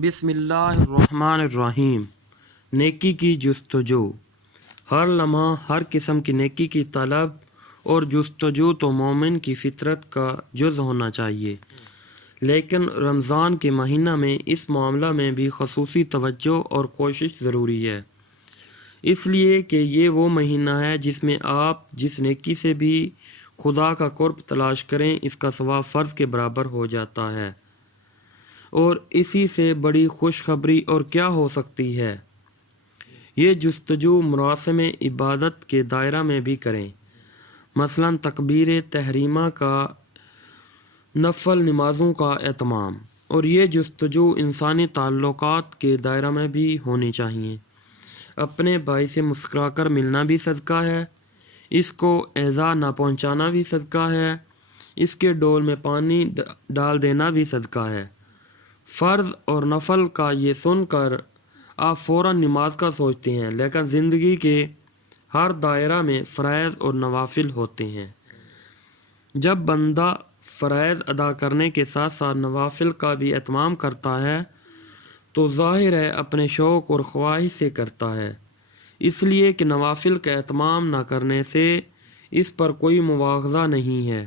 بسم اللہ الرحمن الرحیم۔ نیکی کی جستجو۔ ہر لمحہ ہر قسم کی نیکی کی طلب اور جستجو تو مومن کی فطرت کا جز ہونا چاہیے، لیکن رمضان کے مہینہ میں اس معاملہ میں بھی خصوصی توجہ اور کوشش ضروری ہے، اس لیے کہ یہ وہ مہینہ ہے جس میں آپ جس نیکی سے بھی خدا کا قرب تلاش کریں اس کا ثواب فرض کے برابر ہو جاتا ہے، اور اسی سے بڑی خوشخبری اور کیا ہو سکتی ہے۔ یہ جستجو مراسم عبادت کے دائرہ میں بھی کریں، مثلا تکبیر تحریمہ کا، نفل نمازوں کا اہتمام، اور یہ جستجو انسانی تعلقات کے دائرہ میں بھی ہونی چاہیے۔ اپنے بھائی سے مسکرا کر ملنا بھی صدقہ ہے، اس کو ایذا نہ پہنچانا بھی صدقہ ہے، اس کے ڈول میں پانی ڈال دینا بھی صدقہ ہے۔ فرض اور نفل کا یہ سن کر آپ فوراً نماز کا سوچتے ہیں، لیکن زندگی کے ہر دائرہ میں فرائض اور نوافل ہوتے ہیں۔ جب بندہ فرائض ادا کرنے کے ساتھ ساتھ نوافل کا بھی اہتمام کرتا ہے تو ظاہر ہے اپنے شوق اور خواہش سے کرتا ہے، اس لیے کہ نوافل کا اہتمام نہ کرنے سے اس پر کوئی مواخذہ نہیں ہے۔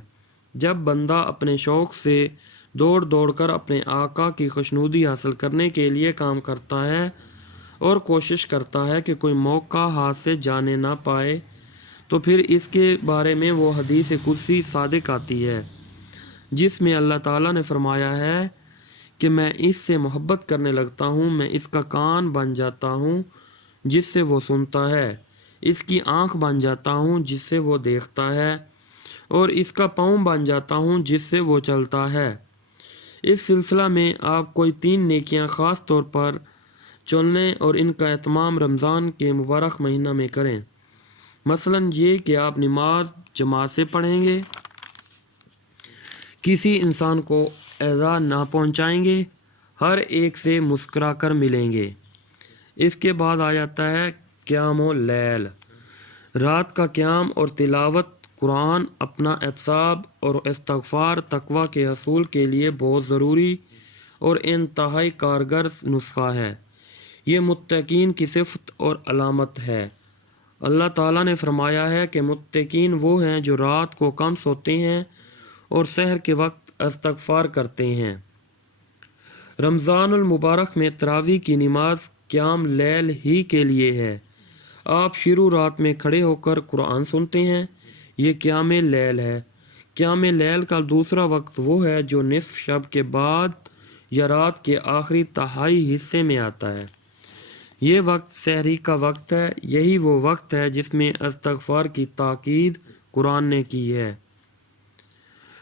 جب بندہ اپنے شوق سے دوڑ کر اپنے آقا کی خوشنودی حاصل کرنے کے لیے کام کرتا ہے اور کوشش کرتا ہے کہ کوئی موقع ہاتھ سے جانے نہ پائے، تو پھر اس کے بارے میں وہ حدیث قدسی صادق آتی ہے جس میں اللہ تعالیٰ نے فرمایا ہے کہ میں اس سے محبت کرنے لگتا ہوں، میں اس کا کان بن جاتا ہوں جس سے وہ سنتا ہے، اس کی آنکھ بن جاتا ہوں جس سے وہ دیکھتا ہے، اور اس کا پاؤں بن جاتا ہوں جس سے وہ چلتا ہے۔ اس سلسلہ میں آپ کوئی 3 نیکیاں خاص طور پر چن لیں اور ان کا اہتمام رمضان کے مبارک مہینہ میں کریں، مثلا یہ کہ آپ نماز جماعت سے پڑھیں گے، کسی انسان کو ایذا نہ پہنچائیں گے، ہر ایک سے مسکرا کر ملیں گے۔ اس کے بعد آ جاتا ہے قیام اللیل، رات کا قیام اور تلاوت قرآن اپنا احتساب اور استغفار تقویٰ کے حصول کے لیے بہت ضروری اور انتہائی کارگر نسخہ ہے۔ یہ متقین کی صفت اور علامت ہے۔ اللہ تعالیٰ نے فرمایا ہے کہ متقین وہ ہیں جو رات کو کم سوتے ہیں اور سحر کے وقت استغفار کرتے ہیں۔ رمضان المبارک میں تراویح کی نماز قیام لیل ہی کے لیے ہے۔ آپ شروع رات میں کھڑے ہو کر قرآن سنتے ہیں، یہ قیام لیل ہے۔ قیام لیل کا دوسرا وقت وہ ہے جو نصف شب کے بعد یا رات کے آخری تہائی حصے میں آتا ہے۔ یہ وقت سحری کا وقت ہے، یہی وہ وقت ہے جس میں استغفار کی تاکید قرآن نے کی ہے۔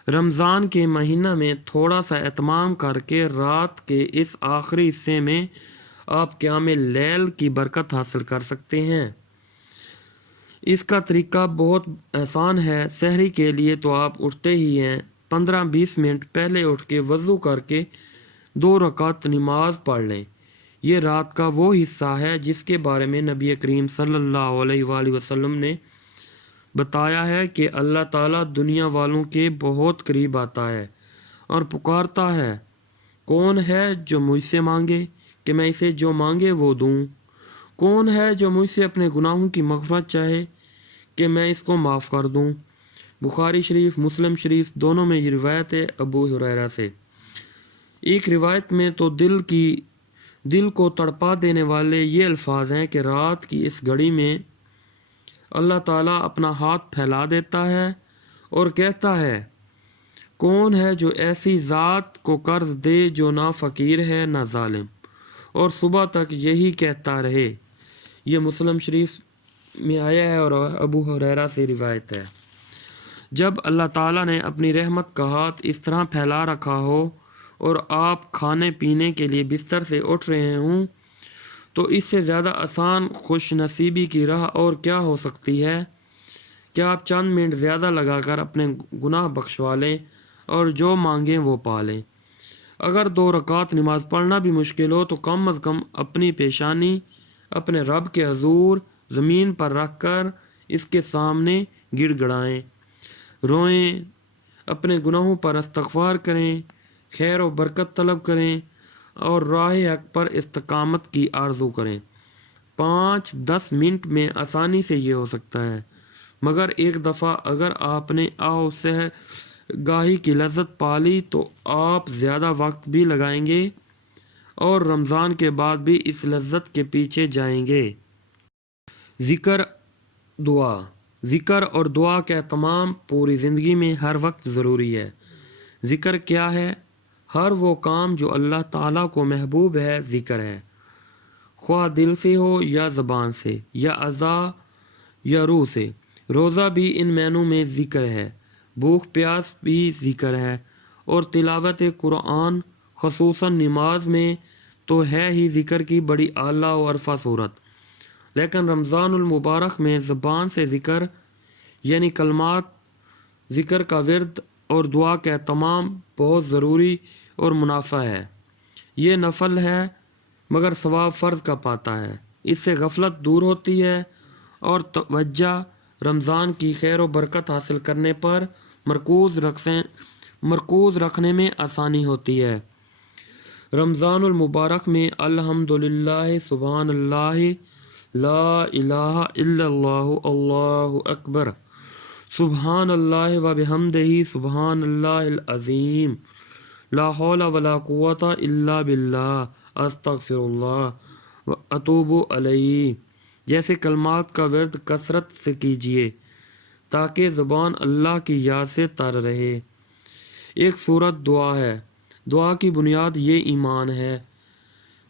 رمضان کے مہینہ میں تھوڑا سا اہتمام کر کے رات کے اس آخری حصے میں آپ قیام لیل کی برکت حاصل کر سکتے ہیں۔ اس کا طریقہ بہت آسان ہے۔ سحری کے لیے تو آپ اٹھتے ہی ہیں، 15-20 منٹ پہلے اٹھ کے وضو کر کے 2 رکعت نماز پڑھ لیں۔ یہ رات کا وہ حصہ ہے جس کے بارے میں نبی کریم صلی اللہ علیہ وآلہ وسلم نے بتایا ہے کہ اللہ تعالیٰ دنیا والوں کے بہت قریب آتا ہے اور پکارتا ہے، کون ہے جو مجھ سے مانگے کہ میں اسے جو مانگے وہ دوں؟ کون ہے جو مجھ سے اپنے گناہوں کی مغفرت چاہے کہ میں اس کو معاف کر دوں؟ بخاری شریف، مسلم شریف دونوں میں یہ روایت ہے ابو ہریرہ سے۔ ایک روایت میں تو دل کو تڑپا دینے والے یہ الفاظ ہیں کہ رات کی اس گھڑی میں اللہ تعالیٰ اپنا ہاتھ پھیلا دیتا ہے اور کہتا ہے، کون ہے جو ایسی ذات کو قرض دے جو نہ فقیر ہے نہ ظالم، اور صبح تک یہی کہتا رہے۔ یہ مسلم شریف میں آیا ہے اور ابو ہریرہ سے روایت ہے۔ جب اللہ تعالیٰ نے اپنی رحمت کا ہاتھ اس طرح پھیلا رکھا ہو اور آپ کھانے پینے کے لیے بستر سے اٹھ رہے ہوں تو اس سے زیادہ آسان خوش نصیبی کی راہ اور کیا ہو سکتی ہے کہ آپ چند منٹ زیادہ لگا کر اپنے گناہ بخشوا لیں اور جو مانگیں وہ پا لیں۔ اگر 2 رکعت نماز پڑھنا بھی مشکل ہو تو کم از کم اپنی پیشانی اپنے رب کے حضور زمین پر رکھ کر اس کے سامنے گڑ گڑائیں، روئیں، اپنے گناہوں پر استغفار کریں، خیر و برکت طلب کریں، اور راہ حق پر استقامت کی آرزو کریں۔ 5-10 منٹ میں آسانی سے یہ ہو سکتا ہے، مگر ایک دفعہ اگر آپ نے سہ گاہی کی لذت پالی تو آپ زیادہ وقت بھی لگائیں گے اور رمضان کے بعد بھی اس لذت کے پیچھے جائیں گے۔ ذکر دعا، ذکر اور دعا کا اہتمام پوری زندگی میں ہر وقت ضروری ہے۔ ذکر کیا ہے؟ ہر وہ کام جو اللہ تعالیٰ کو محبوب ہے ذکر ہے، خواہ دل سے ہو یا زبان سے یا اعضاء یا روح سے۔ روزہ بھی ان معنوں میں ذکر ہے، بھوک پیاس بھی ذکر ہے، اور تلاوت قرآن خصوصاً نماز میں تو ہے ہی ذکر کی بڑی اعلیٰ و عرفہ صورت۔ لیکن رمضان المبارک میں زبان سے ذکر یعنی کلمات ذکر کا ورد اور دعا کا اہتمام بہت ضروری اور منافع ہے۔ یہ نفل ہے مگر ثواب فرض کا پاتا ہے، اس سے غفلت دور ہوتی ہے اور توجہ رمضان کی خیر و برکت حاصل کرنے پر مرکوز رکھنے میں آسانی ہوتی ہے۔ رمضان المبارک میں الحمدللہ، سبحان اللہ، لا الہ الا اللہ، اللہ اکبر، سبحان اللہ و بحمدہ، سبحان اللہ العظیم، لا حول ولا قوت الا باللہ، استغفر اللہ و اتوب الیہ جیسے کلمات کا ورد کثرت سے کیجیے تاکہ زبان اللہ کی یاد سے تر رہے۔ ایک صورت دعا ہے۔ دعا کی بنیاد یہ ایمان ہے،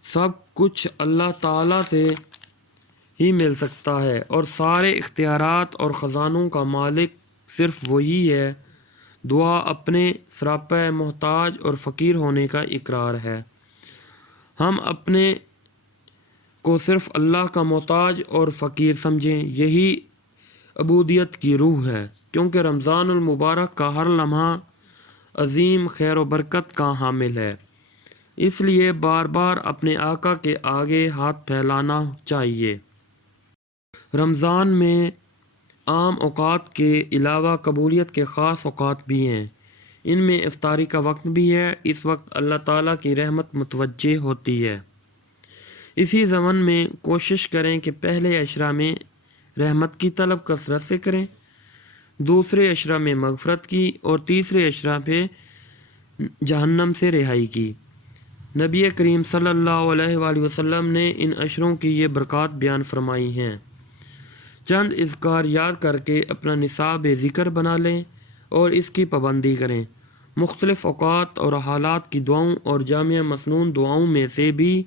سب کچھ اللہ تعالیٰ سے ہی مل سکتا ہے اور سارے اختیارات اور خزانوں کا مالک صرف وہی ہے۔ دعا اپنے سراپا محتاج اور فقیر ہونے کا اقرار ہے۔ ہم اپنے کو صرف اللہ کا محتاج اور فقیر سمجھیں، یہی عبودیت کی روح ہے، کیونکہ رمضان المبارک کا ہر لمحہ عظیم خیر و برکت کا حامل ہے۔ اس لیے بار بار اپنے آقا کے آگے ہاتھ پھیلانا چاہیے۔ رمضان میں عام اوقات کے علاوہ قبولیت کے خاص اوقات بھی ہیں۔ ان میں افطاری کا وقت بھی ہے، اس وقت اللہ تعالیٰ کی رحمت متوجہ ہوتی ہے۔ اسی ضمن میں کوشش کریں کہ پہلے عشرہ میں رحمت کی طلب کثرت سے کریں، دوسرے عشرہ میں مغفرت کی اور تیسرے عشرہ پہ جہنم سے رہائی کی۔ نبی کریم صلی اللہ علیہ وآلہ وسلم نے ان عشروں کی یہ برکات بیان فرمائی ہیں۔ چند اذکار یاد کر کے اپنا نصاب ذکر بنا لیں اور اس کی پابندی کریں۔ مختلف اوقات اور حالات کی دعاؤں اور جامع مسنون دعاؤں میں سے بھی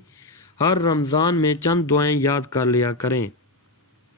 ہر رمضان میں چند دعائیں یاد کر لیا کریں۔